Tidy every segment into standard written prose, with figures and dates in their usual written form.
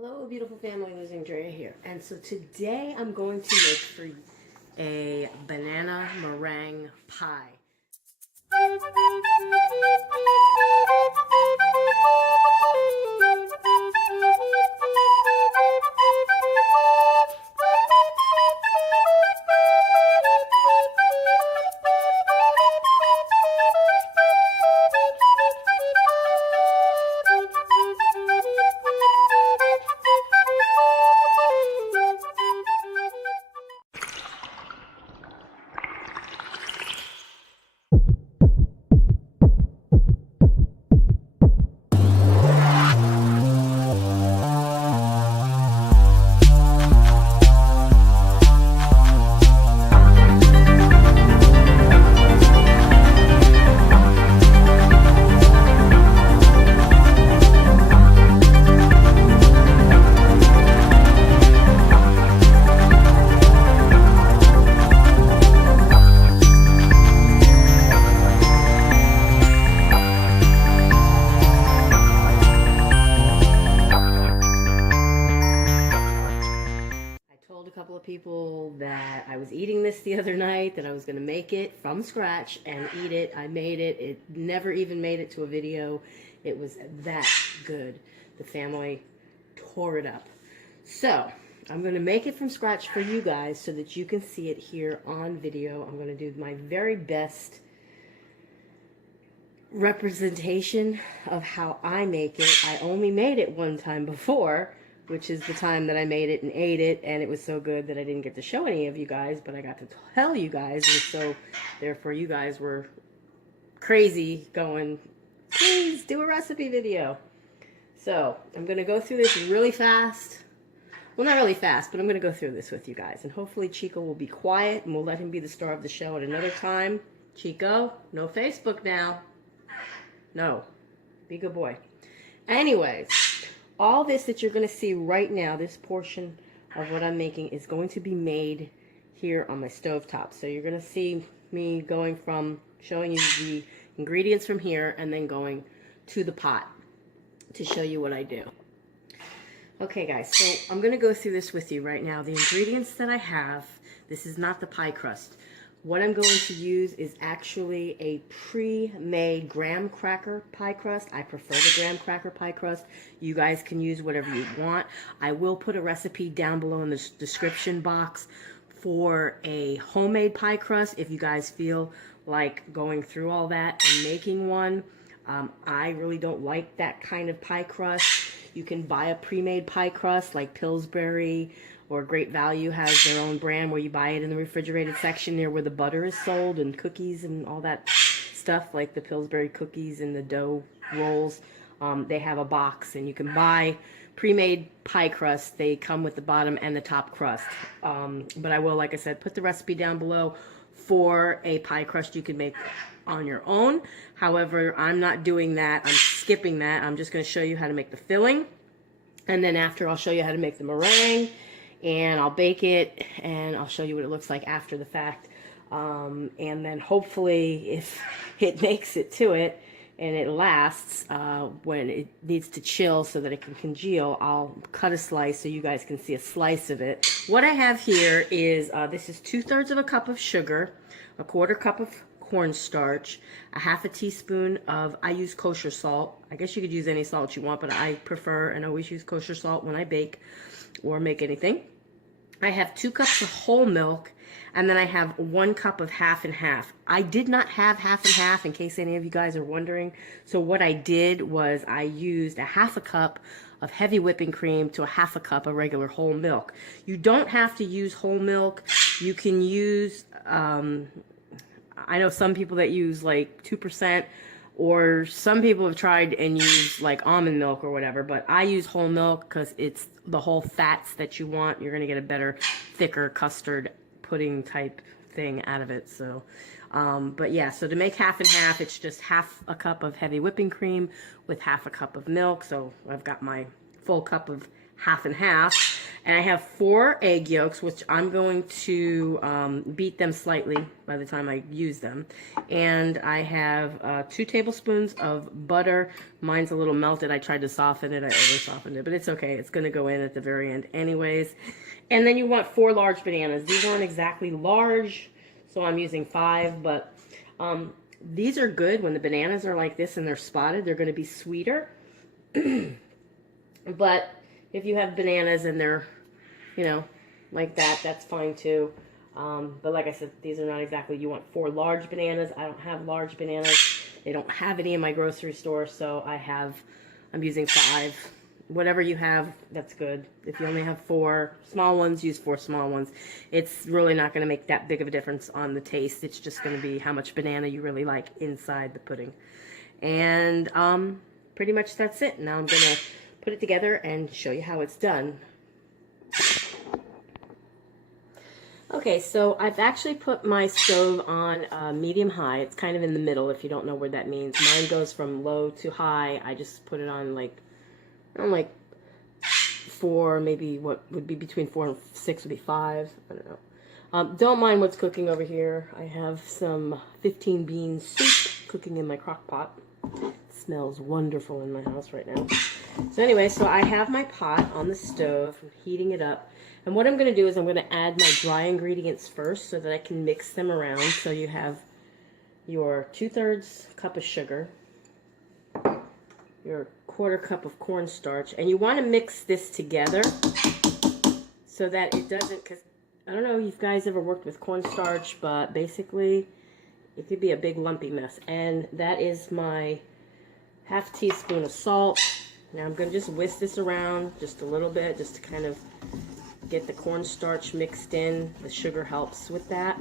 Hello, beautiful family. LosingDrea here. And so today I'm going to make for you a banana meringue pie. People that I was eating this the other night, that I was going to make it from scratch and eat it. I made it. It never even made it to a video. It was that good. The family tore it up. So I'm going to make it from scratch for you guys so that you can see it here on video. I'm going to do my very best representation of how I make it. I only made it one time before, which is the time that I made it and ate it, and it was so good that I didn't get to show any of you guys, but I got to tell you guys, and so therefore you guys were crazy going, please do a recipe video. So I'm going to go through this really fast. Well, not really fast, but I'm going to go through this with you guys, and hopefully Chico will be quiet, and we'll let him be the star of the show at another time. Chico, no Facebook now. No. Be a good boy. Anyways, all this that you're going to see right now, this portion of what I'm making, is going to be made here on my stovetop. So you're going to see me going from showing you the ingredients from here and then going to the pot to show you what I do. Okay guys, so I'm going to go through this with you right now. The ingredients that I have, this is not the pie crust. What I'm going to use is actually a pre-made graham cracker pie crust. I prefer the graham cracker pie crust. You guys can use whatever you want. I will put a recipe down below in the description box for a homemade pie crust if you guys feel like going through all that and making one. I really don't like that kind of pie crust. You can buy a pre-made pie crust like Pillsbury or Great Value has their own brand where you buy it in the refrigerated section near where the butter is sold and cookies and all that stuff, like the Pillsbury cookies and the dough rolls. They have a box and you can buy pre-made pie crust. They come with the bottom and the top crust. But I will, like I said, put the recipe down below for a pie crust you can make on your own. However, I'm not doing that. I'm skipping that. I'm just going to show you how to make the filling. And then after, I'll show you how to make the meringue. And I'll bake it, and I'll show you what it looks like after the fact. And then hopefully, if it makes it to it, and it lasts, when it needs to chill so that it can congeal, I'll cut a slice so you guys can see a slice of it. What I have here is, this is 2/3 of a cup of sugar, a 1/4 cup of cornstarch, a 1/2 teaspoon of, I use kosher salt. I guess you could use any salt you want, but I prefer and always use kosher salt when I bake or make anything. I have 2 cups of whole milk, and then I have 1 cup of half and half. I did not have half and half, in case any of you guys are wondering. So what I did was I used a 1/2 cup of heavy whipping cream to a 1/2 cup of regular whole milk. You don't have to use whole milk. You can use, I know some people that use like 2%, or some people have tried and used like almond milk or whatever, but I use whole milk because it's the whole fats that you want. You're going to get a better, thicker custard pudding type thing out of it. So, but yeah, so to make half and half, it's just 1/2 cup of heavy whipping cream with 1/2 cup of milk. So I've got my full cup of half and half. And I have 4 egg yolks, which I'm going to beat them slightly by the time I use them. And I have 2 tablespoons of butter. Mine's a little melted. I tried to soften it. I over-softened it, but it's okay. It's going to go in at the very end anyways. And then you want 4 large bananas. These aren't exactly large, so I'm using 5, but these are good when the bananas are like this and they're spotted. They're going to be sweeter. But if you have bananas and they're, you know, like that, that's fine too. But like I said, these are not exactly, you want 4 large bananas. I don't have large bananas. They don't have any in my grocery store, so I'm using 5. Whatever you have, that's good. If you only have 4 small ones, use 4 small ones. It's really not going to make that big of a difference on the taste. It's just going to be how much banana you really like inside the pudding. And pretty much that's it. Now I'm going to put it together and show you how it's done. Okay, so I've actually put my stove on medium high. It's kind of in the middle if you don't know what that means. Mine goes from low to high. I just put it on like 4, maybe what would be between 4 and 6 would be 5. I don't know. Don't mind what's cooking over here. I have some 15 bean soup cooking in my crock pot. It smells wonderful in my house right now. So anyway, so I have my pot on the stove. I'm heating it up. And what I'm going to do is I'm going to add my dry ingredients first so that I can mix them around. So you have your 2/3 cup of sugar, your 1/4 cup of cornstarch, and you want to mix this together so that it doesn't, because I don't know if you guys ever worked with cornstarch, but basically it could be a big lumpy mess. And that is my 1/2 teaspoon of salt. Now I'm going to just whisk this around just a little bit just to kind of get the cornstarch mixed in. The sugar helps with that.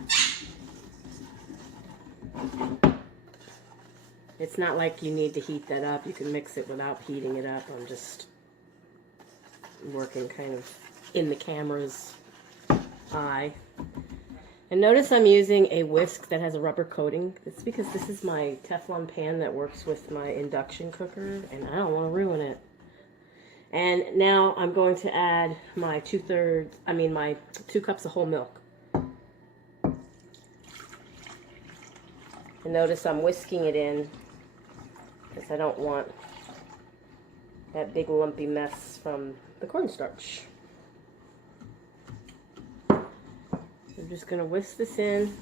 It's not like you need to heat that up. You can mix it without heating it up. I'm just working kind of in the camera's eye. And notice I'm using a whisk that has a rubber coating. It's because this is my Teflon pan that works with my induction cooker, and I don't want to ruin it. And now I'm going to add my 2 cups of whole milk. And notice I'm whisking it in because I don't want that big lumpy mess from the cornstarch. I'm just going to whisk this in.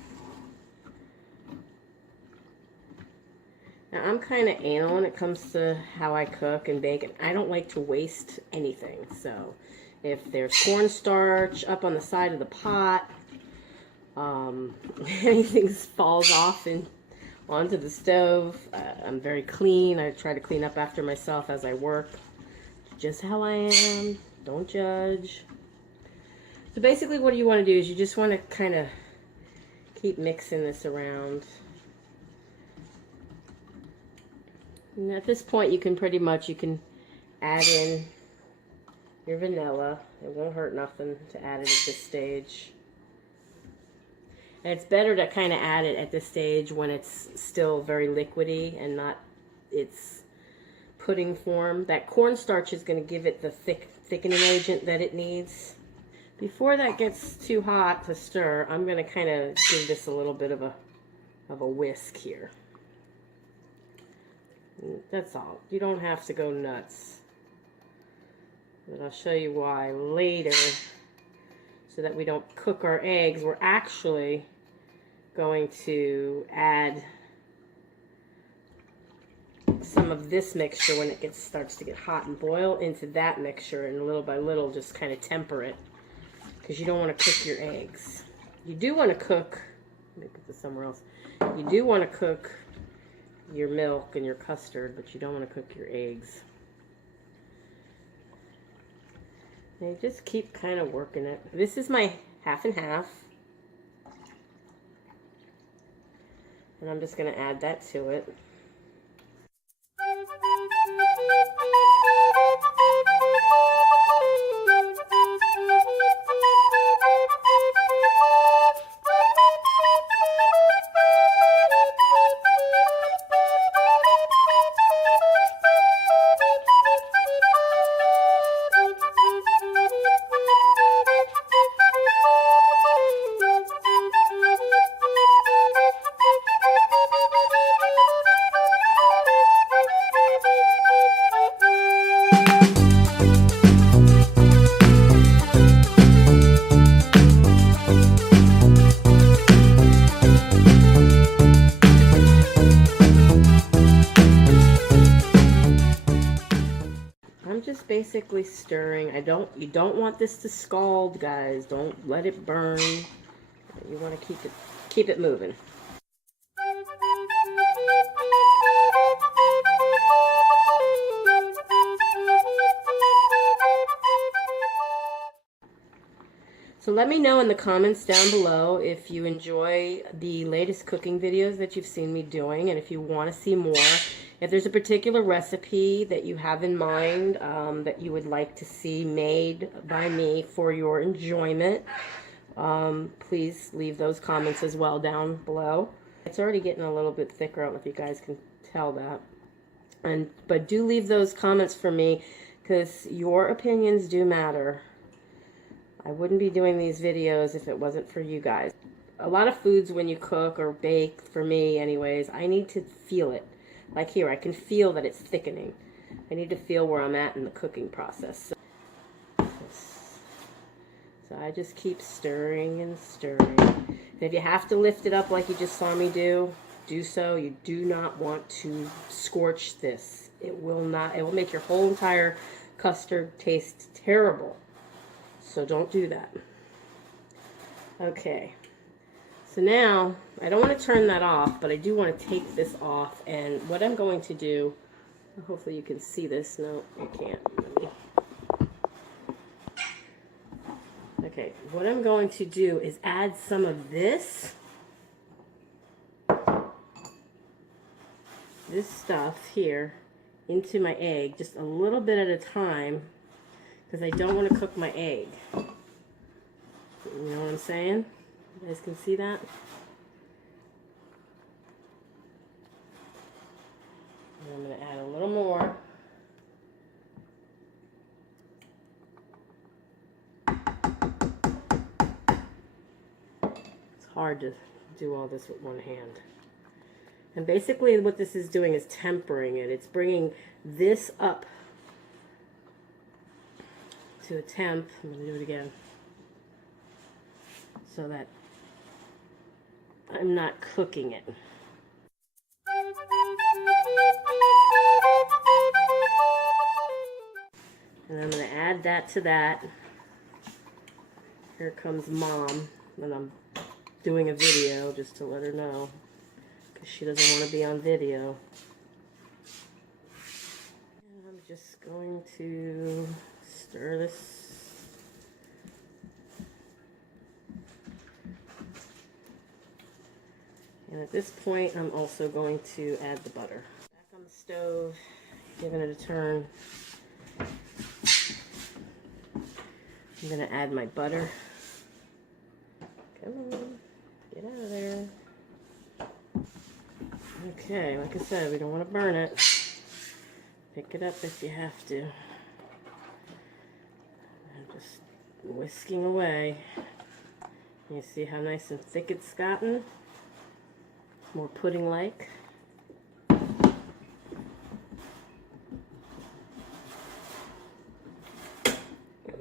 Now I'm kind of anal when it comes to how I cook and bake, and I don't like to waste anything. So if there's cornstarch up on the side of the pot, anything falls off and onto the stove, I'm very clean. I try to clean up after myself as I work. Just how I am. Don't judge. So basically what you want to do is you just want to kind of keep mixing this around. And at this point you can add in your vanilla. It won't hurt nothing to add it at this stage. And it's better to kind of add it at this stage when it's still very liquidy and not its pudding form. That cornstarch is going to give it the thickening agent that it needs. Before that gets too hot to stir, I'm going to kind of give this a little bit of a whisk here. That's all. You don't have to go nuts. But I'll show you why later, so that we don't cook our eggs. We're actually going to add some of this mixture when it starts to get hot and boil into that mixture, and little by little just kind of temper it, because you don't want to cook your eggs. You do want to cook, let me put this somewhere else, you do want to cook your milk and your custard, but you don't want to cook your eggs. And you just keep kind of working it. This is my half and half. And I'm just going to add that to it. basically stirring. You don't want this to scald, guys. Don't let it burn. You want to keep it moving. So let me know in the comments down below if you enjoy the latest cooking videos that you've seen me doing, and if you want to see more. If there's a particular recipe that you have in mind that you would like to see made by me for your enjoyment, please leave those comments as well down below. It's already getting a little bit thicker. I don't know if you guys can tell that. But do leave those comments for me, because your opinions do matter. I wouldn't be doing these videos if it wasn't for you guys. A lot of foods when you cook or bake, for me anyways, I need to feel it. Like here, I can feel that it's thickening. I need to feel where I'm at in the cooking process. So I just keep stirring and stirring. And if you have to lift it up like you just saw me do so. You do not want to scorch this. It will make your whole entire custard taste terrible. So don't do that. Okay. So now, I don't want to turn that off, but I do want to take this off. And what I'm going to do, hopefully you can see this. No, you can't. Okay, what I'm going to do is add some of this stuff here into my egg, just a little bit at a time, because I don't want to cook my egg. You know what I'm saying? You guys can see that? And I'm going to add a little more. It's hard to do all this with one hand. And basically what this is doing is tempering it. It's bringing this up to a temp. I'm going to do it again, so that I'm not cooking it. And I'm going to add that to that. Here comes Mom, and I'm doing a video just to let her know, because she doesn't want to be on video. And I'm just going to stir this. And at this point, I'm also going to add the butter. Back on the stove, giving it a turn. I'm going to add my butter. Come on, get out of there. Okay, like I said, we don't want to burn it. Pick it up if you have to. I'm just whisking away. You see how nice and thick it's gotten? More pudding-like. I'm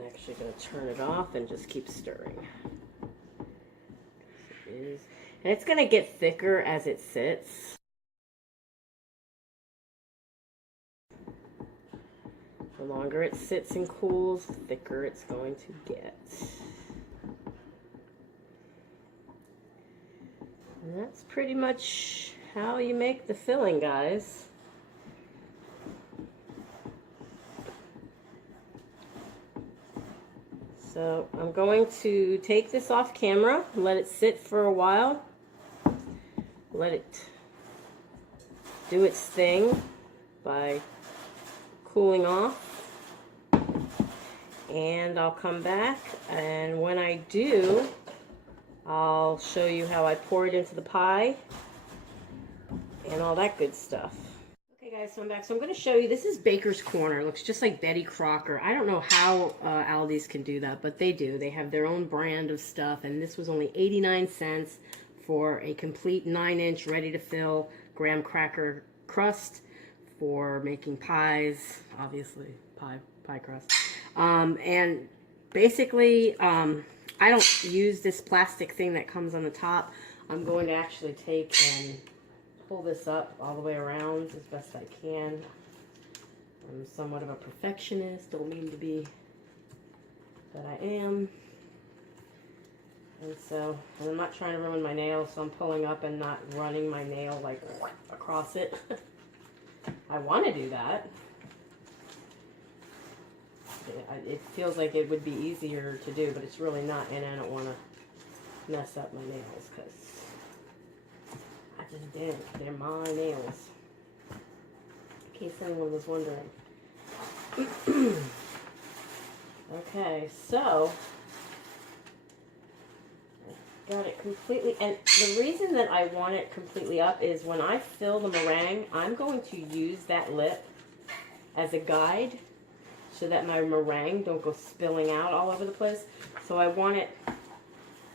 actually going to turn it off and just keep stirring. And it's going to get thicker as it sits. The longer it sits and cools, the thicker it's going to get. And that's pretty much how you make the filling, guys. So I'm going to take this off camera, let it sit for a while, let it do its thing by cooling off, and I'll come back, and when I do, I'll show you how I pour it into the pie and all that good stuff. Okay guys, so I'm back. So I'm going to show you, this is Baker's Corner. It looks just like Betty Crocker. I don't know how Aldi's can do that, but they do. They have their own brand of stuff, and this was only 89 cents for a complete 9-inch ready to fill graham cracker crust for making pies, obviously pie crust. And basically, I don't use this plastic thing that comes on the top. I'm going to actually take and pull this up all the way around as best I can. I'm somewhat of a perfectionist, don't mean to be, but I am. And so, and I'm not trying to ruin my nail, so I'm pulling up and not running my nail like across it. I want to do that. It feels like it would be easier to do, but it's really not, and I don't want to mess up my nails because I just didn't. They're my nails. In case anyone was wondering. Okay, so got it completely, and the reason that I want it completely up is when I fill the meringue, I'm going to use that lip as a guide so that my meringue don't go spilling out all over the place. So I want it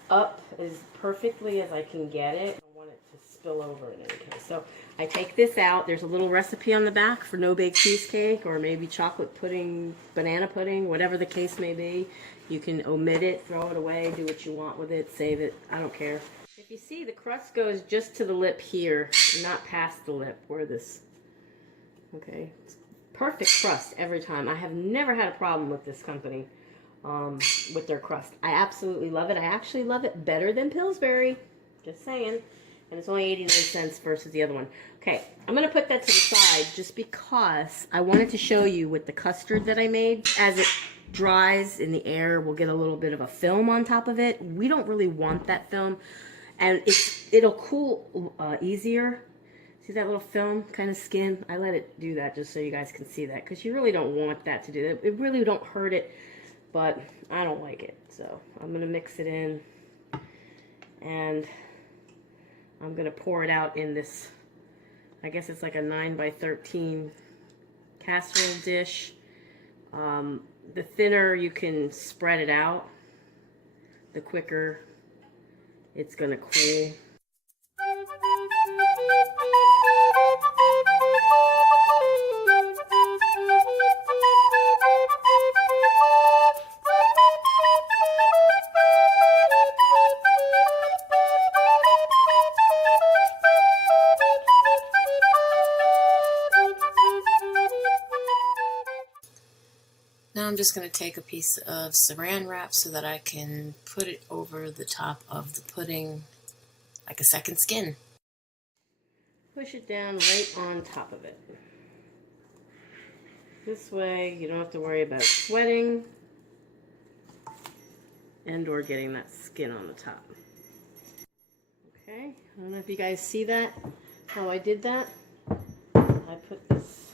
up as perfectly as I can get it. I want it to spill over in any case. So I take this out. There's a little recipe on the back for no-bake cheesecake or maybe chocolate pudding, banana pudding, whatever the case may be. You can omit it, throw it away, do what you want with it, save it. I don't care. If you see, the crust goes just to the lip here, not past the lip where this, okay. It's perfect crust every time. I have never had a problem with this company with their crust. I absolutely love it. I actually love it better than Pillsbury. Just saying. And it's only 89 cents versus the other one. Okay, I'm going to put that to the side just because I wanted to show you with the custard that I made. As it dries in the air, we'll get a little bit of a film on top of it. We don't really want that film. And it'll cool easier. See that little film kind of skin? I let it do that just so you guys can see that because you really don't want that to do that. It really don't hurt it, but I don't like it. So I'm going to mix it in and I'm going to pour it out in this, I guess it's like a 9x13 casserole dish. The thinner you can spread it out, the quicker it's going to cool. Now I'm just going to take a piece of saran wrap so that I can put it over the top of the pudding like a second skin. Push it down right on top of it. This way you don't have to worry about sweating and or getting that skin on the top. Okay, I don't know if you guys see that, how I did that. I put this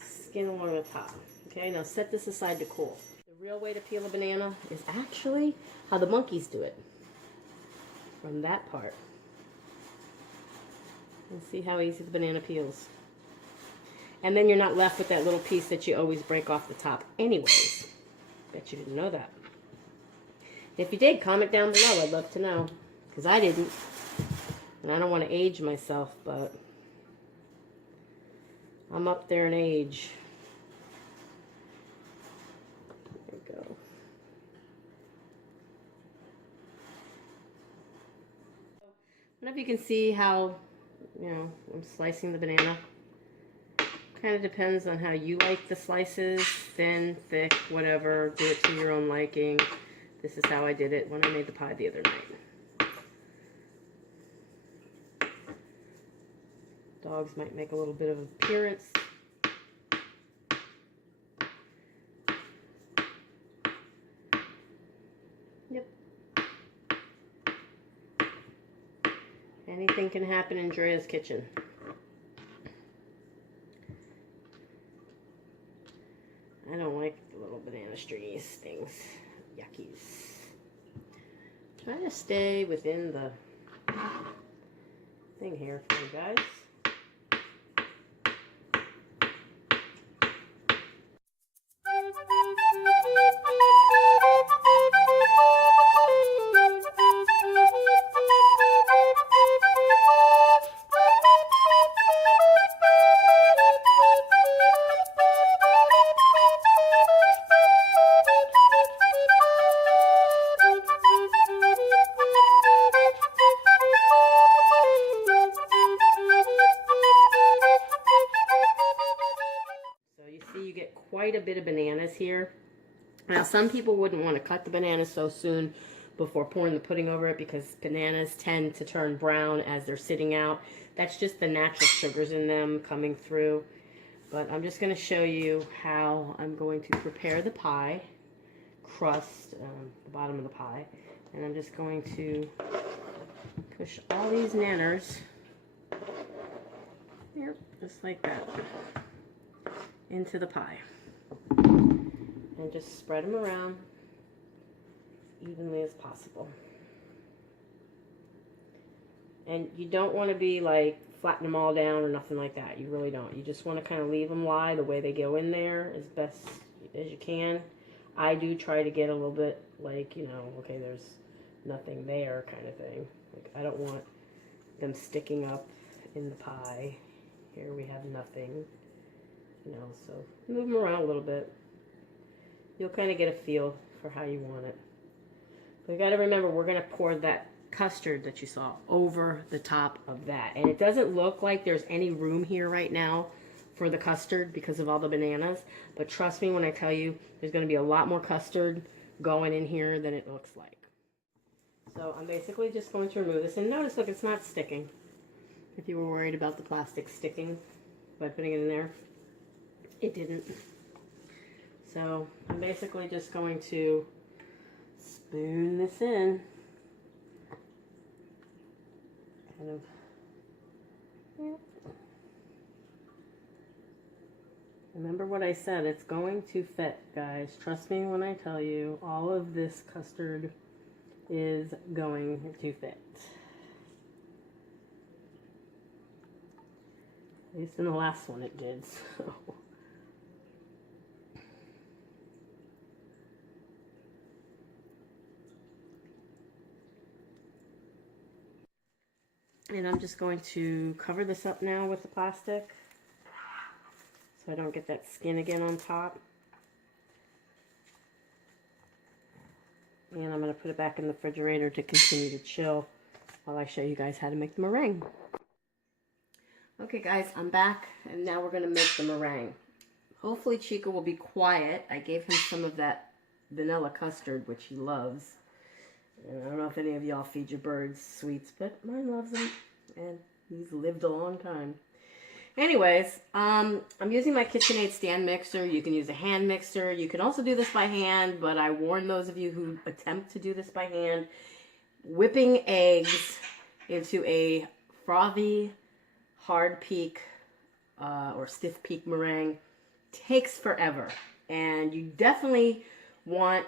skin along the top. Okay, now set this aside to cool. The real way to peel a banana is actually how the monkeys do it. From that part. And see how easy the banana peels. And then you're not left with that little piece that you always break off the top anyways. Bet you didn't know that. If you did, comment down below. I'd love to know. Because I didn't. And I don't want to age myself, but I'm up there in age. There we go. I don't know if you can see how, you know, I'm slicing the banana. Kind of depends on how you like the slices, thin, thick, whatever. Do it to your own liking. This is how I did it when I made the pie the other night. Dogs might make a little bit of an appearance. Yep. Anything can happen in Drea's kitchen. I don't like the little banana stringy things. Yuckies. Try to stay within the thing here for you guys. shredded bananas here. Now, some people wouldn't want to cut the bananas so soon before pouring the pudding over it because bananas tend to turn brown as they're sitting out. That's just the natural sugars in them coming through. But I'm just going to show you how I'm going to prepare the pie crust, the bottom of the pie. And I'm just going to push all these nanners, here, just like that, into the pie. And just spread them around as evenly as possible. And you don't want to be like flatten them all down or nothing like that. You really don't. You just want to kind of leave them lie the way they go in there as best as you can. I do try to get a little bit like, you know, okay, there's nothing there kind of thing. Like, I don't want them sticking up in the pie. Here we have nothing, you know, so move them around a little bit. You'll kind of get a feel for how you want it. But you got to remember, we're going to pour that custard that you saw over the top of that. And it doesn't look like there's any room here right now for the custard because of all the bananas. But trust me when I tell you, there's going to be a lot more custard going in here than it looks like. So I'm basically just going to remove this. And notice, look, it's not sticking. If you were worried about the plastic sticking by putting it in there, it didn't. So I'm basically just going to spoon this in. Kind of. Yeah. Remember what I said, it's going to fit, guys. Trust me when I tell you, all of this custard is going to fit. At least in the last one it did, so. And I'm just going to cover this up now with the plastic so I don't get that skin again on top. And I'm going to put it back in the refrigerator to continue to chill while I show you guys how to make the meringue. Okay guys, I'm back and now we're going to make the meringue. Hopefully Chico will be quiet. I gave him some of that vanilla custard, which he loves. And I don't know if any of y'all feed your birds sweets, but mine loves them, and he's lived a long time. Anyways, I'm using my KitchenAid stand mixer. You can use a hand mixer. You can also do this by hand, but I warn those of you who attempt to do this by hand, whipping eggs into a frothy, hard peak or stiff peak meringue takes forever. And you definitely want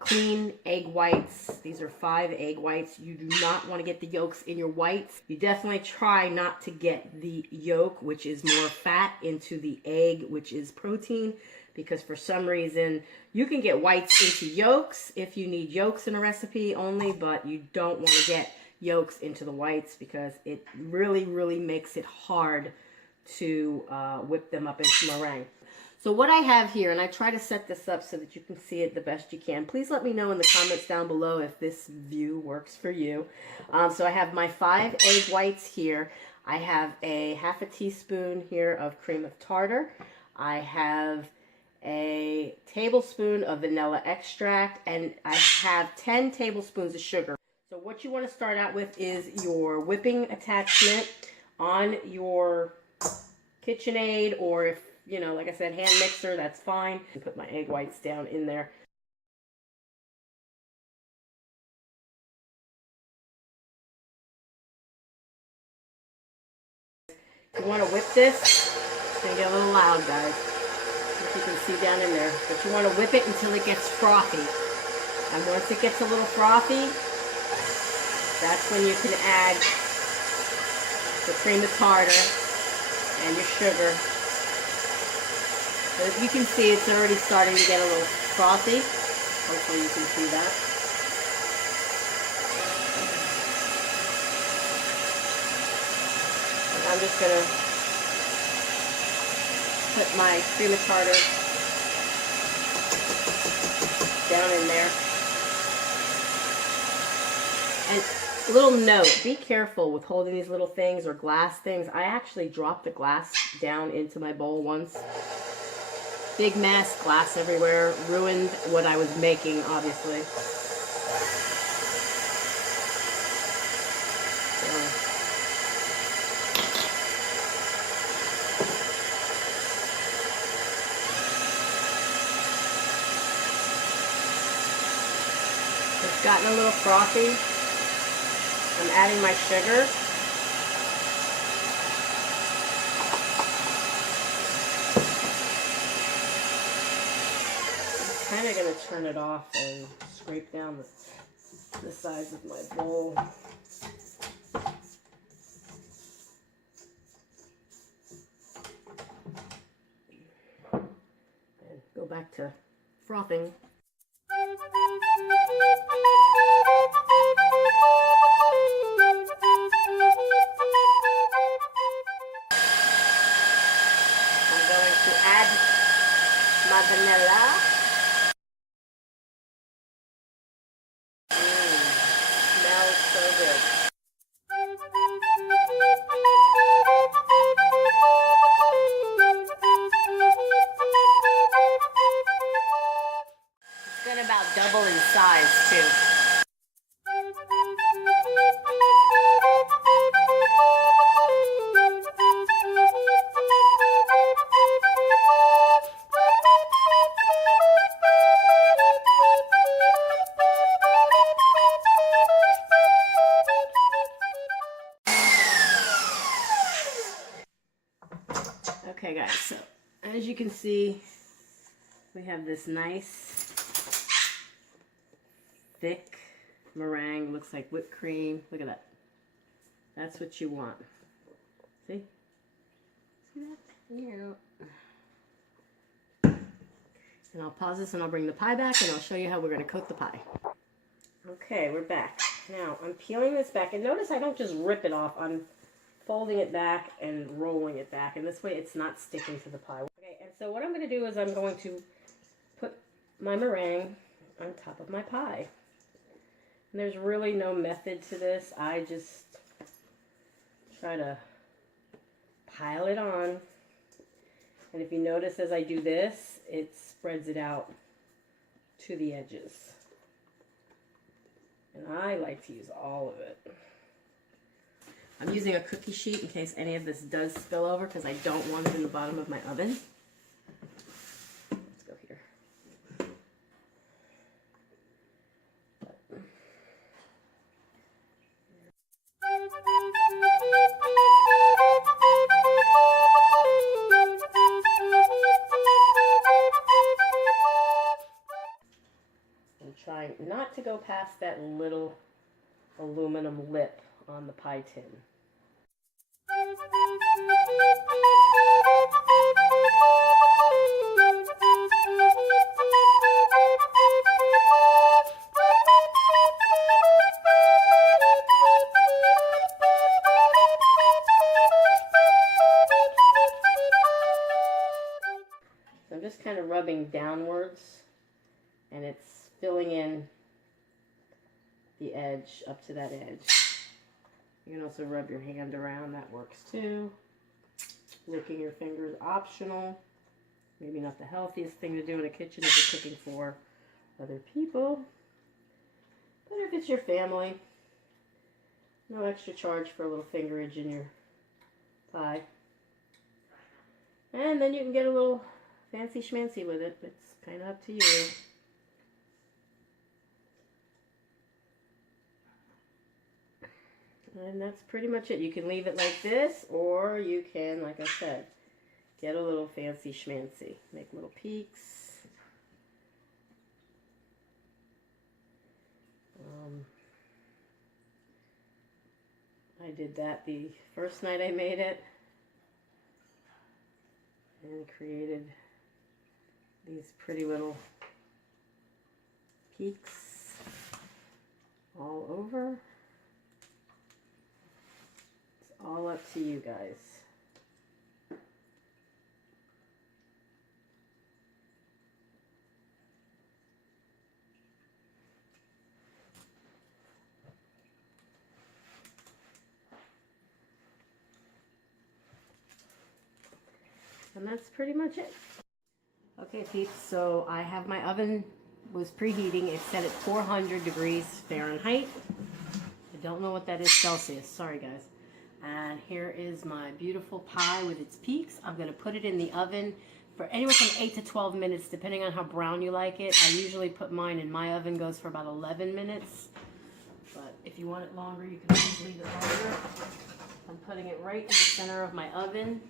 clean egg whites. These are 5 egg whites. You do not want to get the yolks in your whites. You definitely try not to get the yolk, which is more fat, into the egg, which is protein, because for some reason you can get whites into yolks if you need yolks in a recipe only, but you don't want to get yolks into the whites because it really, really makes it hard to whip them up into meringue. So what I have here, and I try to set this up so that you can see it the best you can. Please let me know in the comments down below if this view works for you. So I have my 5 egg whites here. I have a ½ teaspoon here of cream of tartar. I have a tablespoon of vanilla extract, and I have 10 tablespoons of sugar. So what you want to start out with is your whipping attachment on your KitchenAid, or if, you know, like I said, hand mixer, that's fine. I put my egg whites down in there. You want to whip this. It's going to get a little loud, guys. If you can see down in there. But you want to whip it until it gets frothy. And once it gets a little frothy, that's when you can add the cream of tartar and your sugar. So as you can see, it's already starting to get a little frothy. Hopefully you can see that. And I'm just going to put my cream of tartar down in there. And a little note, be careful with holding these little things or glass things. I actually dropped a glass down into my bowl once. big mess, glass everywhere, ruined what I was making, obviously. It's gotten a little frothy. I'm adding my sugar. I'm kind of going to turn it off and scrape down the sides of my bowl. And go back to frothing. I'm going to add my vanilla. Smells so good. It's gonna about double in size too. Okay guys, so as you can see, we have this nice thick meringue. Looks like whipped cream. Look at that. That's what you want. See? See that? Yeah. And I'll pause this and I'll bring the pie back and I'll show you how we're going to coat the pie. Okay, we're back. Now I'm peeling this back, and notice I don't just rip it off. I'm folding it back and rolling it back, and this way it's not sticking to the pie. Okay, and so what I'm going to do is I'm going to put my meringue on top of my pie. And there's really no method to this. I just try to pile it on. And if you notice as I do this, it spreads it out to the edges. And I like to use all of it. I'm using a cookie sheet in case any of this does spill over, because I don't want it in the bottom of my oven. Let's go here. I'm trying not to go past that little aluminum lip on the pie tin. So I'm just kind of rubbing downwards, and it's filling in the edge up to that edge. You can also rub your hand around, that works too. Licking your fingers optional. Maybe not the healthiest thing to do in a kitchen if you're cooking for other people. But if it's your family, no extra charge for a little fingerage in your pie. And then you can get a little fancy schmancy with it. It's kind of up to you. And that's pretty much it. You can leave it like this, or you can, like I said, get a little fancy schmancy. Make little peaks. I did that the first night I made it, and created these pretty little peaks all over. All up to you guys. And that's pretty much it. Okay, peeps, so I have my oven was preheating. It's set at 400 degrees Fahrenheit. I don't know what that is Celsius. Sorry, guys. And here is my beautiful pie with its peaks. I'm going to put it in the oven for anywhere from 8 to 12 minutes, depending on how brown you like it. I usually put mine in my oven, goes for about 11 minutes. But if you want it longer, you can just leave it longer. I'm putting it right in the center of my oven.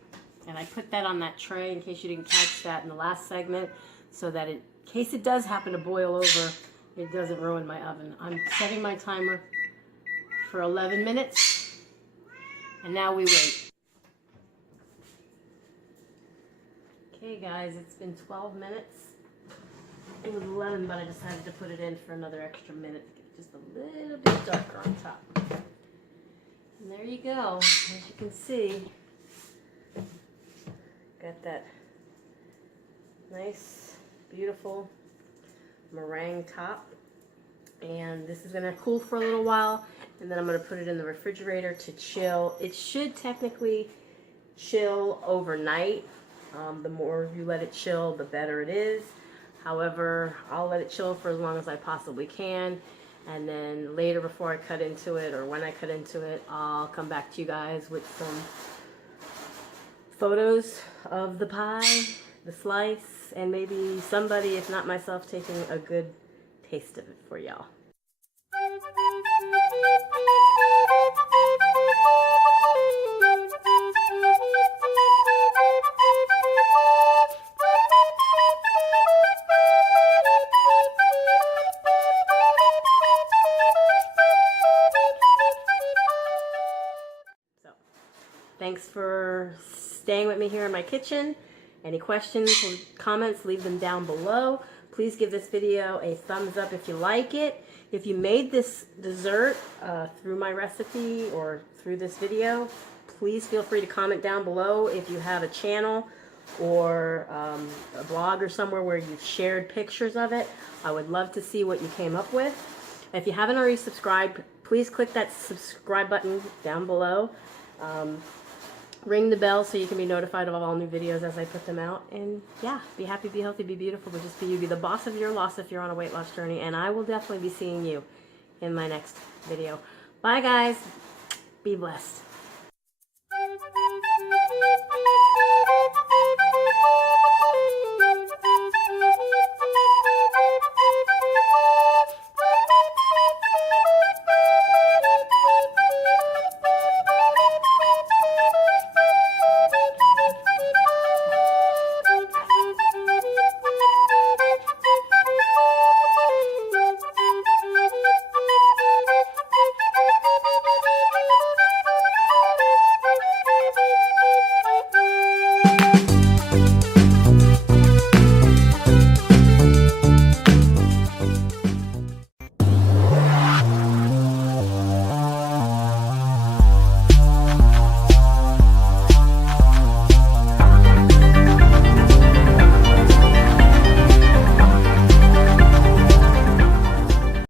And I put that on that tray in case you didn't catch that in the last segment, so that in case it does happen to boil over, it doesn't ruin my oven. I'm setting my timer for 11 minutes, and now we wait. Okay guys, it's been 12 minutes. It was 11, but I decided to put it in for another extra minute to get it just a little bit darker on top. And there you go. As you can see, got that nice, beautiful meringue top. And this is going to cool for a little while, and then I'm going to put it in the refrigerator to chill. It should technically chill overnight. The more you let it chill, the better it is. However, I'll let it chill for as long as I possibly can. And then later, before I cut into it, or when I cut into it, I'll come back to you guys with some photos of the pie, the slice, and maybe somebody, if not myself, taking a good taste of it for y'all. Thanks for staying with me here in my kitchen. Any questions or comments, leave them down below. Please give this video a thumbs up if you like it. If you made this dessert through my recipe or through this video, please feel free to comment down below. If you have a channel or a blog or somewhere where you've shared pictures of it, I would love to see what you came up with. If you haven't already subscribed, please click that subscribe button down below. Ring the bell so you can be notified of all new videos as I put them out. And yeah, be happy, be healthy, be beautiful, but just be you. Be the boss of your loss if you're on a weight loss journey. And I will definitely be seeing you in my next video. Bye guys. Be blessed.